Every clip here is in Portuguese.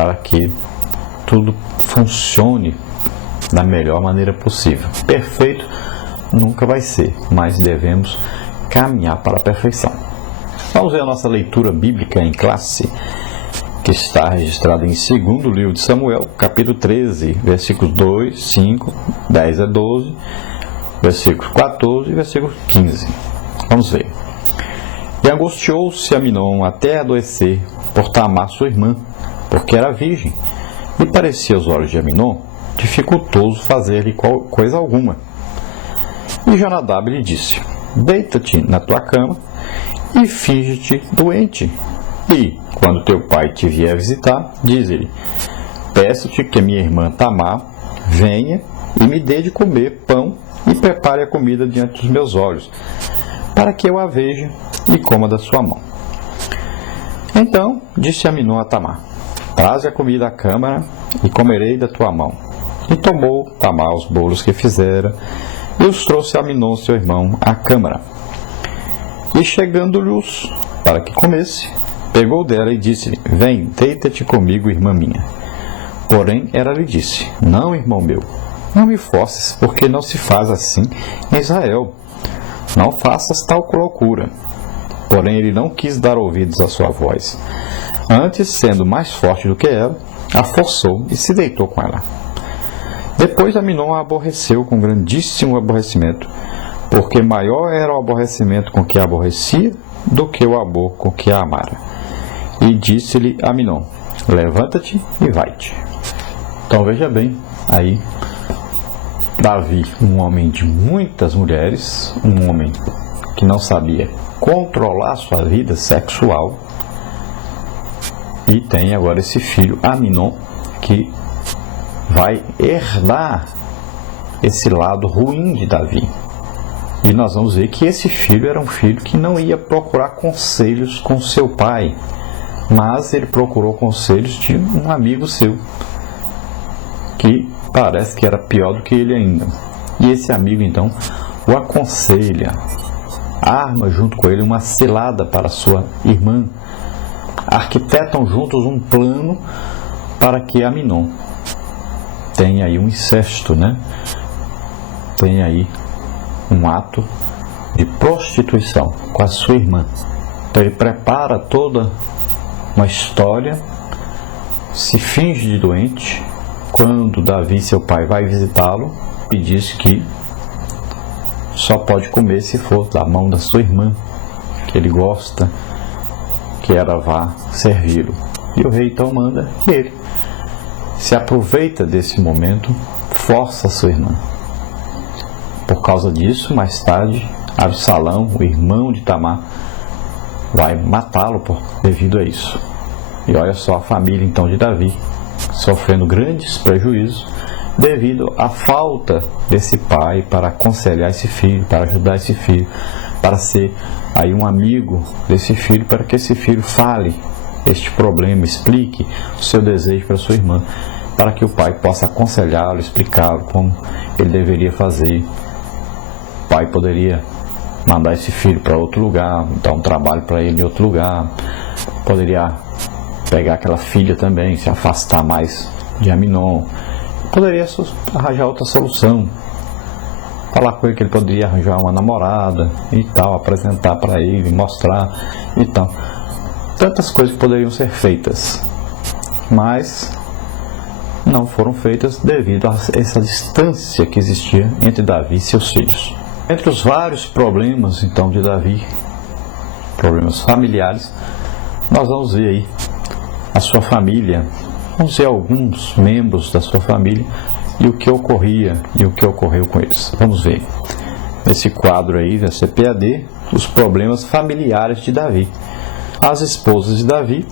para que tudo funcione da melhor maneira possível. Perfeito nunca vai ser, mas devemos caminhar para a perfeição. Vamos ver a nossa leitura bíblica em classe, que está registrada em 2º livro de Samuel, capítulo 13, versículos 2, 5, 10 a 12, versículos 14 e versículo 15. Vamos ver. E angustiou-se Aminon até adoecer por Tamar sua irmã, porque era virgem, e parecia aos olhos de Aminon dificultoso fazer-lhe coisa alguma. E Jonadab lhe disse: deita-te na tua cama e finge-te doente. E, quando teu pai te vier visitar, diz-lhe: peço-te que minha irmã Tamar venha e me dê de comer pão e prepare a comida diante dos meus olhos, para que eu a veja e coma da sua mão. Então disse Aminon a Tamar: traze a comida à câmara e comerei da tua mão. E tomou Tamar os bolos que fizera e os trouxe a Aminon, seu irmão, à câmara. E chegando-lhes para que comesse, pegou dela e disse-lhe: vem, deita-te comigo, irmã minha. Porém ela lhe disse: não, irmão meu, não me forces, porque não se faz assim em Israel. Não faças tal loucura. Porém ele não quis dar ouvidos à sua voz. Antes, sendo mais forte do que ela, a forçou e se deitou com ela. Depois Aminon a aborreceu com grandíssimo aborrecimento, porque maior era o aborrecimento com que a aborrecia do que o amor com que a amara. E disse-lhe Aminon: levanta-te e vai-te. Então veja bem, aí Davi, um homem de muitas mulheres, um homem que não sabia controlar sua vida sexual, e tem agora esse filho Aminon, que vai herdar esse lado ruim de Davi. E nós vamos ver que esse filho era um filho que não ia procurar conselhos com seu pai, mas ele procurou conselhos de um amigo seu, que parece que era pior do que ele ainda. E esse amigo então o aconselha, arma junto com ele uma cilada para sua irmã, arquitetam juntos um plano para que Aminon tenha aí um incesto, tenha aí um ato de prostituição com a sua irmã. Então ele prepara toda uma história, se finge de doente. Quando Davi, seu pai, vai visitá-lo, e diz que só pode comer se for da mão da sua irmã, que ele gosta que ela vá servi-lo. E o rei então manda que ele se aproveita desse momento, força a sua irmã. Por causa disso, mais tarde, Absalão, o irmão de Tamar, vai matá-lo devido a isso. E olha só a família então de Davi sofrendo grandes prejuízos devido à falta desse pai para aconselhar esse filho, para ajudar esse filho, para ser aí um amigo desse filho, para que esse filho fale este problema, explique o seu desejo para sua irmã, para que o pai possa aconselhá-lo, explicá-lo como ele deveria fazer. O pai poderia mandar esse filho para outro lugar, dar um trabalho para ele em outro lugar, poderia pegar aquela filha também, se afastar mais de Aminon, poderia arranjar outra solução, falar com ele que ele poderia arranjar uma namorada e tal, apresentar para ele, mostrar e tal. Tantas coisas que poderiam ser feitas, mas não foram feitas devido a essa distância que existia entre Davi e seus filhos. Entre os vários problemas então de Davi, problemas familiares, nós vamos ver aí a sua família, vamos ver alguns membros da sua família e o que ocorria e o que ocorreu com eles. Vamos ver nesse quadro aí da CPAD os problemas familiares de Davi. As esposas de Davi: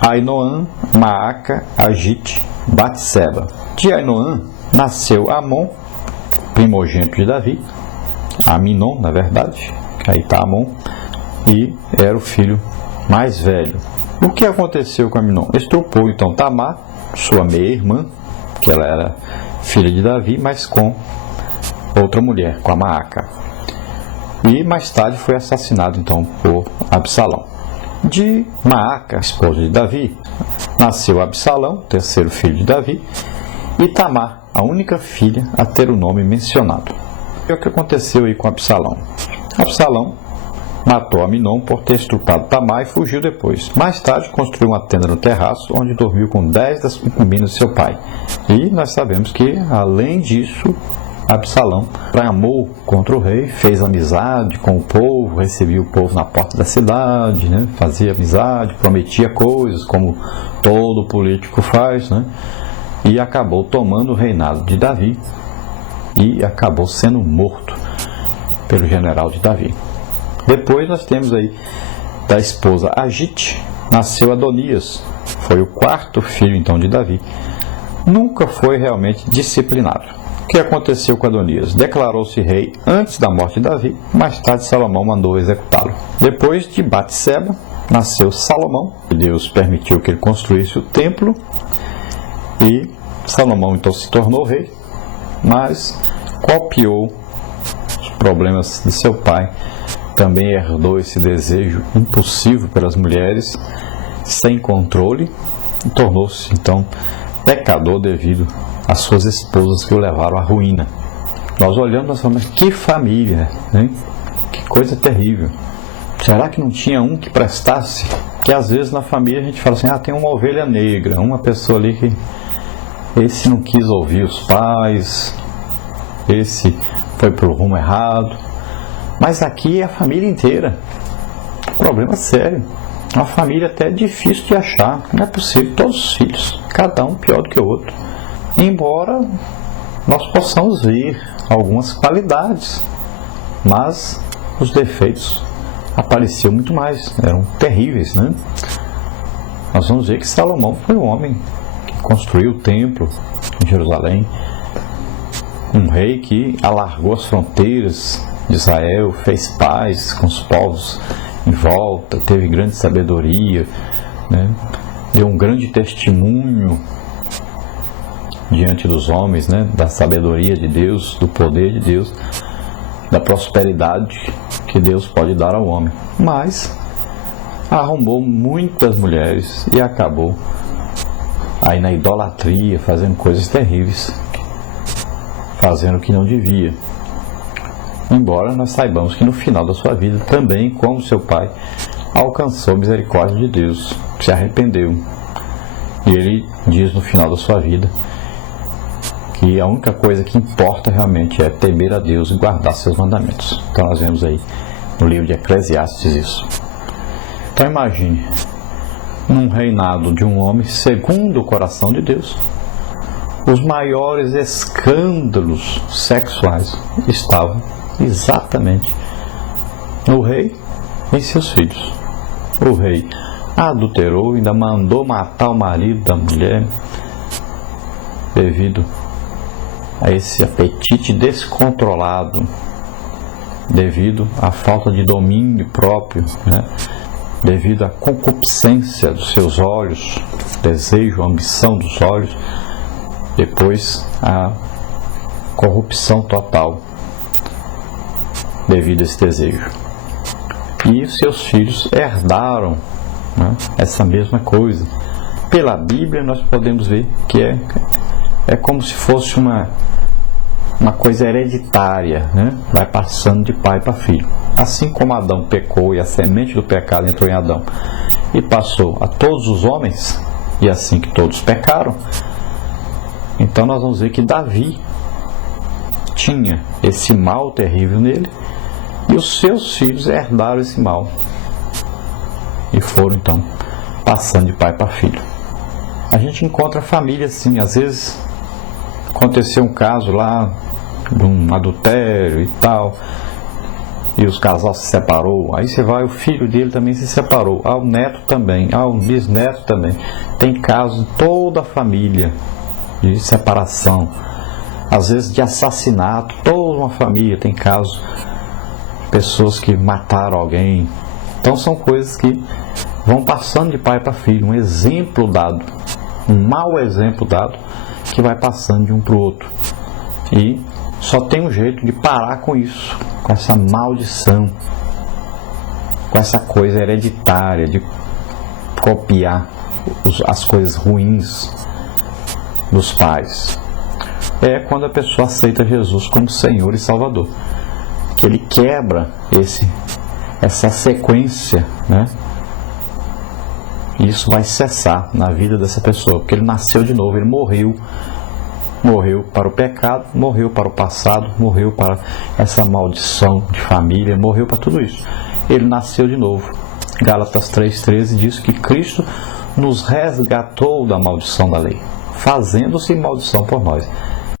Ainoã, Maaca, Agite, Batseba. De Ainoã nasceu Amon, primogênito de Davi, Aminon, na verdade, aí está Amon, e era o filho mais velho. O que aconteceu com Aminon? Estrupou então Tamar, sua meia-irmã, que ela era filha de Davi, mas com outra mulher, com a Maaca. E mais tarde foi assassinado então por Absalão. De Maaca, esposa de Davi, nasceu Absalão, terceiro filho de Davi, e Tamar, a única filha a ter o nome mencionado. E o que aconteceu aí com Absalão? Absalão matou Aminon por ter estuprado Tamar e fugiu depois. Mais tarde construiu uma tenda no terraço, onde dormiu com 10 das concubinas de seu pai. E nós sabemos que, além disso, Absalão tramou contra o rei, fez amizade com o povo, recebia o povo na porta da cidade, né? Fazia amizade, prometia coisas, como todo político faz, né? E acabou tomando o reinado de Davi e acabou sendo morto pelo general de Davi. Depois nós temos aí da esposa Agite, nasceu Adonias, foi o quarto filho então de Davi. Nunca foi realmente disciplinado. O que aconteceu com Adonias? Declarou-se rei antes da morte de Davi, mais tarde Salomão mandou executá-lo. Depois de Batseba, nasceu Salomão, Deus permitiu que ele construísse o templo, e Salomão então se tornou rei, mas copiou os problemas de seu pai, também herdou esse desejo impulsivo pelas mulheres, sem controle, e tornou-se então pecador devido às suas esposas que o levaram à ruína. Nós olhamos e falamos, que família, hein? Que coisa terrível. Será que não tinha um que prestasse? Que às vezes na família a gente fala assim, tem uma ovelha negra, uma pessoa ali que esse não quis ouvir os pais, esse foi para o rumo errado. Mas aqui é a família inteira. Problema sério. Uma família até difícil de achar. Não é possível, todos os filhos, cada um pior do que o outro. Embora nós possamos ver algumas qualidades, mas os defeitos apareciam muito mais, eram terríveis, né? Nós vamos ver que Salomão foi um homem que construiu o templo em Jerusalém, um rei que alargou as fronteiras de Israel, fez paz com os povos em volta, teve grande sabedoria, né? Deu um grande testemunho diante dos homens, né? Da sabedoria de Deus, do poder de Deus, da prosperidade que Deus pode dar ao homem. Mas arrombou muitas mulheres e acabou aí na idolatria, fazendo coisas terríveis, fazendo o que não devia. Embora nós saibamos que no final da sua vida também, como seu pai, alcançou a misericórdia de Deus, se arrependeu. E ele diz no final da sua vida que a única coisa que importa realmente é temer a Deus e guardar seus mandamentos. Então nós vemos aí no livro de Eclesiastes isso. Então imagine, num reinado de um homem segundo o coração de Deus, os maiores escândalos sexuais estavam exatamente no rei e seus filhos. O rei adulterou, ainda mandou matar o marido da mulher devido a esse apetite descontrolado, devido à falta de domínio próprio, né? Devido à concupiscência dos seus olhos, desejo, ambição dos olhos, depois a corrupção total devido a esse desejo. E seus filhos herdaram, né, essa mesma coisa. Pela Bíblia nós podemos ver que é como se fosse uma coisa hereditária, né? Vai passando de pai para filho. Assim como Adão pecou e a semente do pecado entrou em Adão e passou a todos os homens, e assim que todos pecaram, então nós vamos ver que Davi tinha esse mal terrível nele, e os seus filhos herdaram esse mal e foram então passando de pai para filho. A gente encontra família assim, às vezes aconteceu um caso lá de um adultério e tal, e os casais se separou, aí você vai, o filho dele também se separou, o neto também, o bisneto também. Tem casos em toda a família de separação, às vezes de assassinato, toda uma família tem casos, pessoas que mataram alguém. Então são coisas que vão passando de pai para filho, um exemplo dado, um mau exemplo dado, que vai passando de um para o outro. E só tem um jeito de parar com isso, com essa maldição, com essa coisa hereditária de copiar as coisas ruins dos pais. É quando a pessoa aceita Jesus como Senhor e Salvador, que ele quebra essa sequência, né? E isso vai cessar na vida dessa pessoa, porque ele nasceu de novo, ele morreu para o pecado, morreu para o passado, morreu para essa maldição de família, morreu para tudo isso. Ele nasceu de novo. Gálatas 3,13 diz que Cristo nos resgatou da maldição da lei, fazendo-se maldição por nós.